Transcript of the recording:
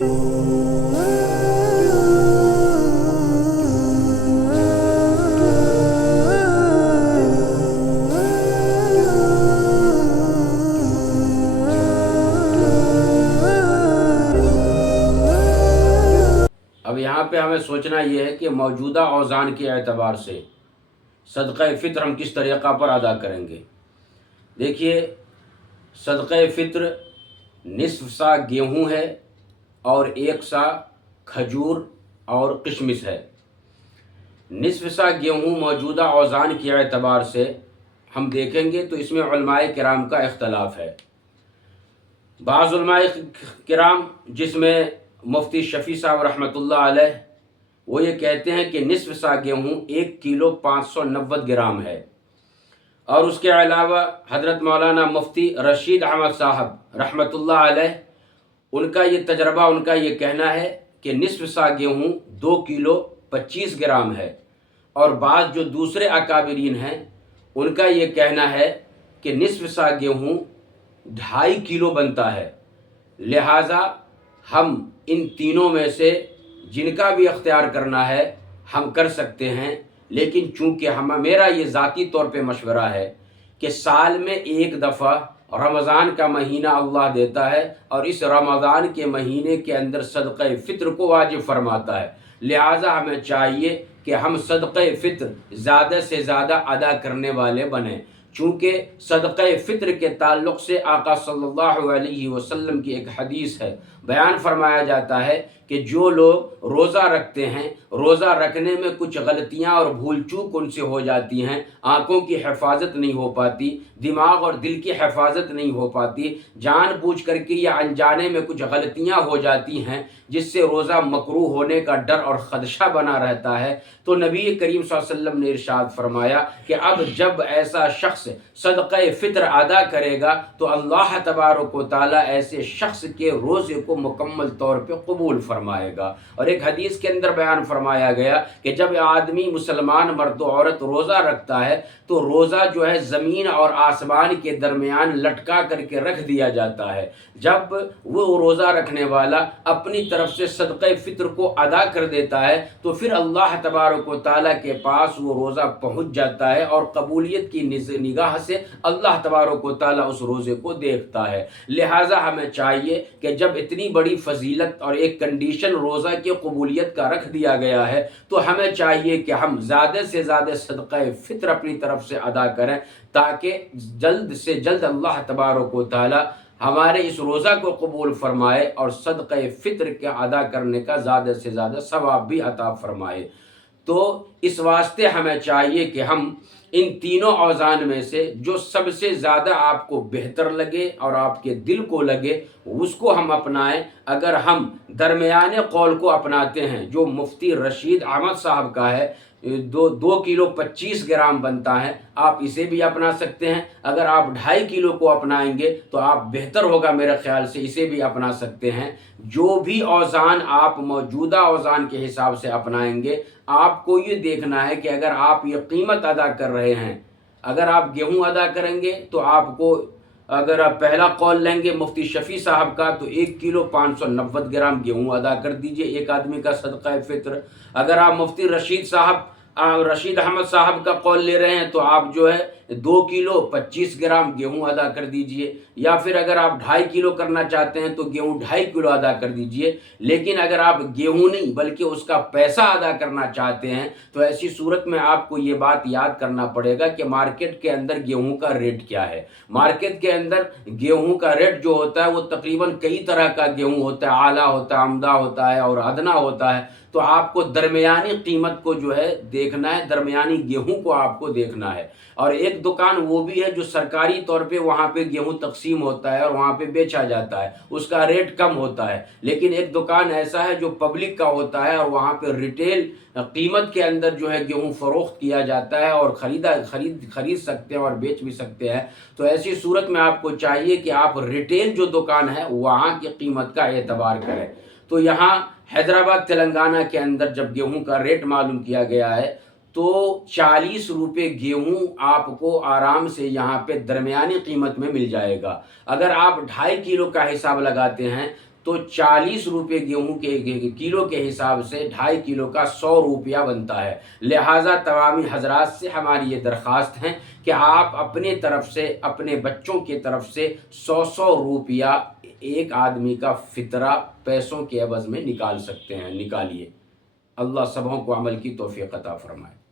اب یہاں پہ ہمیں سوچنا یہ ہے کہ موجودہ اوزان کے اعتبار سے صدقہ فطر ہم کس طریقہ پر ادا کریں گے۔ دیکھیے، صدقہ فطر نصف سا گیہوں ہے اور 1 سا کھجور اور کشمش ہے۔ نصف سا گیہوں موجودہ اوزان کے اعتبار سے ہم دیکھیں گے تو اس میں علماء کرام کا اختلاف ہے۔ بعض علماء کرام، جس میں مفتی شفیع صاحب رحمۃ اللہ علیہ، وہ یہ کہتے ہیں کہ نصف سا گیہوں 1 کلو 590 گرام ہے، اور اس کے علاوہ حضرت مولانا مفتی رشید احمد صاحب رحمۃ اللہ علیہ، ان کا یہ تجربہ، ان کا یہ کہنا ہے کہ نصف سا گیہوں 2 کلو 25 گرام ہے، اور بعض جو دوسرے اکابرین ہیں ان کا یہ کہنا ہے کہ نصف سا گیہوں 2.5 کلو بنتا ہے۔ لہٰذا ہم ان تینوں میں سے جن کا بھی اختیار کرنا ہے ہم کر سکتے ہیں، لیکن چونکہ میرا یہ ذاتی طور پہ مشورہ ہے کہ سال میں 1 دفعہ رمضان کا مہینہ اللہ دیتا ہے، اور اس رمضان کے مہینے کے اندر صدقہ فطر کو واجب فرماتا ہے۔ لہٰذا ہمیں چاہیے کہ ہم صدقہ فطر زیادہ سے زیادہ ادا کرنے والے بنیں، چونکہ صدقہ فطر کے تعلق سے آقا صلی اللہ علیہ وسلم کی ایک حدیث ہے، بیان فرمایا جاتا ہے کہ جو لوگ روزہ رکھتے ہیں، روزہ رکھنے میں کچھ غلطیاں اور بھول چوک ان سے ہو جاتی ہیں، آنکھوں کی حفاظت نہیں ہو پاتی، دماغ اور دل کی حفاظت نہیں ہو پاتی، جان بوجھ کر کے یا انجانے میں کچھ غلطیاں ہو جاتی ہیں جس سے روزہ مکروہ ہونے کا ڈر اور خدشہ بنا رہتا ہے، تو نبی کریم صلی اللہ علیہ وسلم نے ارشاد فرمایا کہ اب جب ایسا شخص صدقہ فطر ادا کرے گا تو اللہ تبارک و تعالیٰ ایسے شخص کے روزے کو مکمل طور پہ قبول فرمائے گا۔ اور ایک حدیث کے اندر بیان فرمایا گیا کہ جب آدمی مسلمان مرد و عورت روزہ رکھتا ہے تو روزہ جو ہے زمین اور آسمان کے درمیان لٹکا کر کے رکھ دیا جاتا ہے۔ جب وہ روزہ رکھنے والا اپنی طرف سے صدقہ فطر کو ادا کر دیتا ہے تو پھر اللہ تبارک و تعالیٰ کے پاس وہ روزہ پہنچ جاتا ہے، اور قبولیت کی نگاہ سے اللہ تبارک و تعالیٰ اس روزے کو دیکھتا ہے۔ لہٰذا ہمیں چاہیے کہ جب اتنی بڑی فضیلت اور ایک کنڈیشن روزہ کی قبولیت کا رکھ دیا گیا ہے تو ہمیں چاہیے کہ ہم زیادہ سے زیادہ صدقہ فطر اپنی طرف سے ادا کریں، تاکہ جلد سے جلد اللہ تبارک و تعالیٰ ہمارے اس روزہ کو قبول فرمائے اور صدقہ فطر کے ادا کرنے کا زیادہ سے زیادہ ثواب بھی عطا فرمائے۔ تو اس واسطے ہمیں چاہیے کہ ہم ان تینوں اوزان میں سے جو سب سے زیادہ آپ کو بہتر لگے اور آپ کے دل کو لگے اس کو ہم اپنائیں۔ اگر ہم درمیانے قول کو اپناتے ہیں جو مفتی رشید احمد صاحب کا ہے، 2 کلو 25 گرام بنتا ہے، آپ اسے بھی اپنا سکتے ہیں۔ اگر آپ 2.5 کلو کو اپنائیں گے تو آپ بہتر ہوگا، میرے خیال سے اسے بھی اپنا سکتے ہیں۔ جو بھی اوزان آپ موجودہ اوزان کے حساب سے اپنائیں گے، آپ کو یہ دیکھنا ہے کہ اگر آپ یہ قیمت ادا کر رہے ہیں، اگر آپ گیہوں ادا کریں گے تو آپ کو، اگر آپ پہلا قول لیں گے مفتی شفیع صاحب کا، تو 1 کلو 590 گرام گیہوں ادا کر دیجئے ایک آدمی کا صدقہ فطر۔ اگر آپ مفتی رشید احمد صاحب کا قول لے رہے ہیں تو آپ جو ہے 2 کلو 25 گرام گیہوں ادا کر دیجئے، یا پھر اگر آپ 2.5 کلو کرنا چاہتے ہیں تو گیہوں 2.5 کلو ادا کر دیجئے۔ لیکن اگر آپ گیہوں نہیں بلکہ اس کا پیسہ ادا کرنا چاہتے ہیں تو ایسی صورت میں آپ کو یہ بات یاد کرنا پڑے گا کہ مارکیٹ کے اندر گیہوں کا ریٹ کیا ہے۔ مارکیٹ کے اندر گیہوں کا ریٹ جو ہوتا ہے وہ تقریباً کئی طرح کا گیہوں ہوتا ہے، اعلیٰ ہوتا ہے، عمدہ ہوتا ہے اور ادنا ہوتا ہے، تو آپ کو درمیانی قیمت کو جو ہے دیکھنا ہے، درمیانی گیہوں کو آپ کو دیکھنا ہے۔ اور ایک دکان وہ بھی ہے جو سرکاری طور پہ وہاں پہ گیہوں تقسیم ہوتا ہے اور وہاں پہ بیچا جاتا ہے، اس کا ریٹ کم ہوتا ہے۔ لیکن ایک دکان ایسا ہے جو پبلک کا ہوتا ہے اور وہاں پہ ریٹیل قیمت کے اندر جو ہے گیہوں فروخت کیا جاتا ہے، اور خرید سکتے ہیں اور بیچ بھی سکتے ہیں۔ تو ایسی صورت میں آپ کو چاہیے کہ آپ ریٹیل جو دکان ہے وہاں کی قیمت کا اعتبار کریں۔ تو یہاں حیدرآباد تلنگانہ کے اندر جب گیہوں کا ریٹ معلوم کیا گیا ہے تو 40 روپے گیہوں آپ کو آرام سے یہاں پہ درمیانی قیمت میں مل جائے گا۔ اگر آپ 2.5 کلو کا حساب لگاتے ہیں تو 40 روپے گیہوں کے کلو کے حساب سے 2.5 کلو کا 100 روپیہ بنتا ہے۔ لہٰذا تمامی حضرات سے ہماری یہ درخواست ہے کہ آپ اپنے طرف سے اپنے بچوں کی طرف سے 100 روپیہ ایک آدمی کا فطرہ پیسوں کے عوض میں نکال سکتے ہیں، نکالیے۔ اللہ سبوں کو عمل کی توفیق عطا فرمائے۔